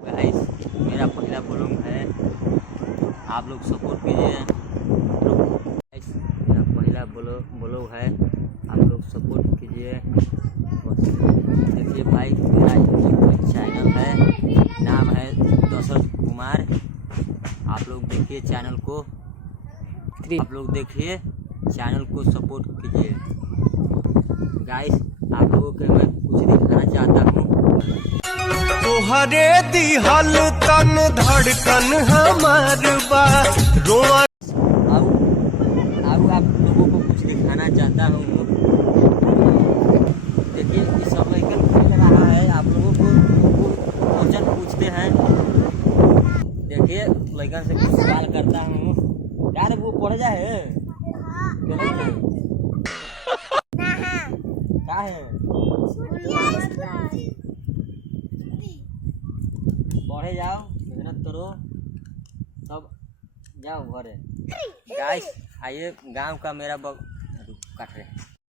Guys मेरा पहला blog है, आप लोग सपोर्ट कीजिए। गाइस मेरा पहला ब्लॉग है, आप लोग सपोर्ट कीजिए। बस देखिए भाई, मेरा यूट्यूब चैनल है, नाम है दशरथ कुमार। आप लोग देखिए चैनल को, आप लोग देखिए चैनल को सपोर्ट कीजिए। गाइस आप लोगों के मैं कुछ दिखाना चाहता हूँ। तोहरे दिहल तन धड़कन हमार बा रोआ। अब आप लोगों को कुछ दिखाना चाहता हूँ। देखिए ये सब लड़कन खेल रहा है, आप लोगों को क्वेश्चन पूछते हैं। देखिए लड़कन से कुछ सवाल करता हूँ। यार वो पढ़ जाए क्या है, पढ़े जाओ, मेहनत करो, सब जाओ घरे। गाइस आइए, गांव का मेरा काट रहे